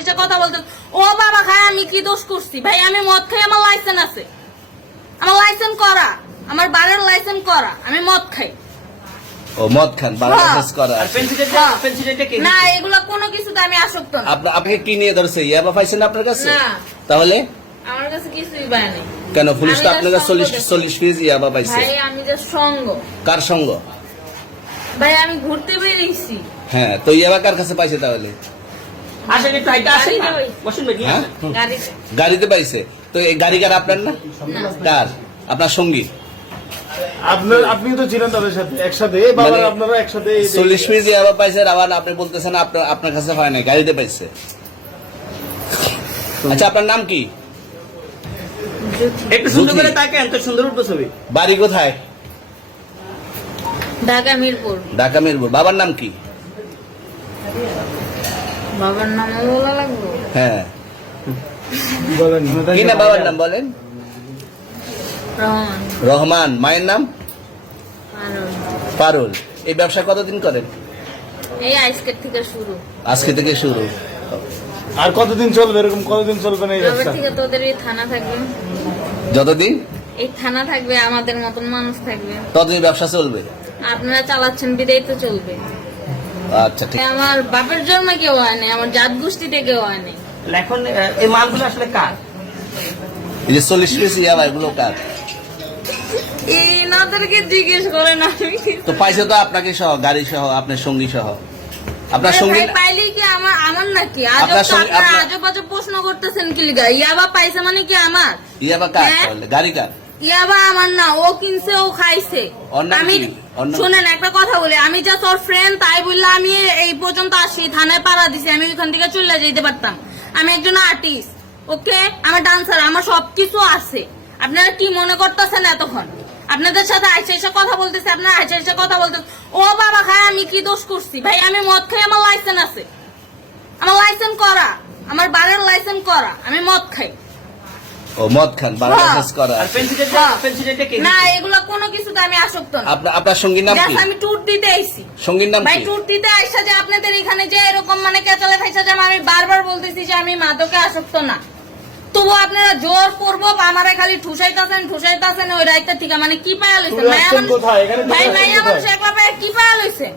এসে কথা বলতেন। ও বাবা খায়, আমি কি দোষ করছি ভাই? আমি মদ খাই, আমার লাইসেন্স আছে, আমার লাইসেন্স করা, আমার বারের লাইসেন্স করা, আমি মদ খাই। ও মদ খান, বারের লাইসেন্স করা। না, এগুলা কোনো কিছুতে আমি আসক্ত না। আপনাকে কি নিয়ে ধরছে? ইয়াবা পাইছেন আপনার কাছে? না, তাহলে আমার কাছে কিছুই পায় নাই। কেন পুলিশ তো আপনার কাছে 40 পিস ইয়াবা পাইছে? ভাই আমি যে সঙ্গ। কার সঙ্গ? ভাই আমি ঘুরতে বেরিয়েছি। হ্যাঁ, তো ইয়াবা কার কাছে পাইছে তাহলে? গাড়িতে পাইছে। তো এই গাড়ি কার? আপনার না? কার? আপনার সঙ্গী? আপনি তো ছিলেন তাদের সাথে একসাথে, আপনারা একসাথে 40 পিস ইয়াবা পাইছে, আবার আপনি বলতেছেন আপনার কাছে হয় না, গাড়িতে পাইছে। আচ্ছা, আপনার নাম কি? একটু সুন্দর করে তাকান, তো সুন্দর উঠবে ছবি। বাড়ি কোথায়? ঢাকা মিরপুর। ঢাকা মিরপুর। বাবার নাম কি? বাবার নাম বলা লাগবে? হ্যাঁ, বলেন কি না বাবার নাম বলেন? রহমান। রহমান। মায়ের নাম? আরো। পারুল। এই ব্যবসা কতদিন করেন? এই আজকের থেকে শুরু। আজকে থেকে শুরু। আর কতদিন চলবে? এরকম কতদিন চলবে না এই এবার ব্যবসা? থেকে তোদের এই থানা থাকবে, যতদিন এই থানা থাকবে, আমাদের মতন মানুষ থাকবে, ততদিন ব্যবসা চলবে। আপনারা চালাচ্ছেন বিদায় তো চলবে। আচ্ছা, ঠিক। আমার বাপের জন্মে কেউ হয় নাই, আমার জাত গোষ্ঠীতে কেউ হয় নাই। এখন এই মালগুলো আসলে কার? এই যে 40 পিস ইয়াবা, এগুলো কার? এই নাদেরকে জিজ্ঞেস করেন। আমি তো পাইছে তো আপনাকে সহ, গাড়ি সহ, আপনার সঙ্গী সহ। আপনার সঙ্গী পাইলে কি আমার নাকি? আপনার সঙ্গে- আপনার- আজব আজব প্রশ্ন করতেছেন কি লিগা? ইয়াবা পাইছে মানে কি আমার? ইয়াবা কার হ্যাঁ? তাহলে? গাড়ি কার? ইয়াবা আমার না, ও কিনছে, ও খাইছে। ওর নাম আমি কি? ওর নাম- শুনেন একটা কথা বলি, আমি জাস্ট ওর ফ্রেন্ড, তাই বললে আমি এই পর্যন্ত আসি, থানায় পাড়া দিছি, আমি ওইখান থেকে চলে যেতে পারতাম। আমি একজন আর্টিস্ট, ওকে, আমার ডান্সার, আমার সবকিছু আছে। আপনারা কি মনে করতেছেন এতক্ষণ? আপনাদের সাথে আইসা এসে কথা বলতেছে, আপনারা আইসা এসে কথা বলতেছেন। ও বাবা খায়, আমি কি দোষ করছি ভাই? আমি মদ খাই, আমার লাইসেন্স আছে, আমার লাইসেন্স করা, আমার বারের লাইসেন্স করা, আমি মদ খাই। ও মদ খান, বারের লাইসেন্স করা। আর পেন্সিলটা কে? না, এগুলা কোনো কিছুতে আমি আসক্ত না। আপনার সঙ্গীর নাম কি? Just আমি ট্যুর দিতে আইছি। সঙ্গীর নাম ভাই কি? ট্যুর দিতে আইসা যে আপনাদের এখানে যে এরকম মানে কেচালে খাইসা যে আমি বারবার বলতেছি যে আমি মাদকে আসক্ত না, তবু আপনারা জোর করবো আমারে খালি ঠুসাইতাছেন ওই রাইতে ঠিক মানে কি পায়া লইছেন? কোথায়? এখানে ভাই কোথায়? মাইয়া মানুষ একলা পায়া কি পায়া লইছেন?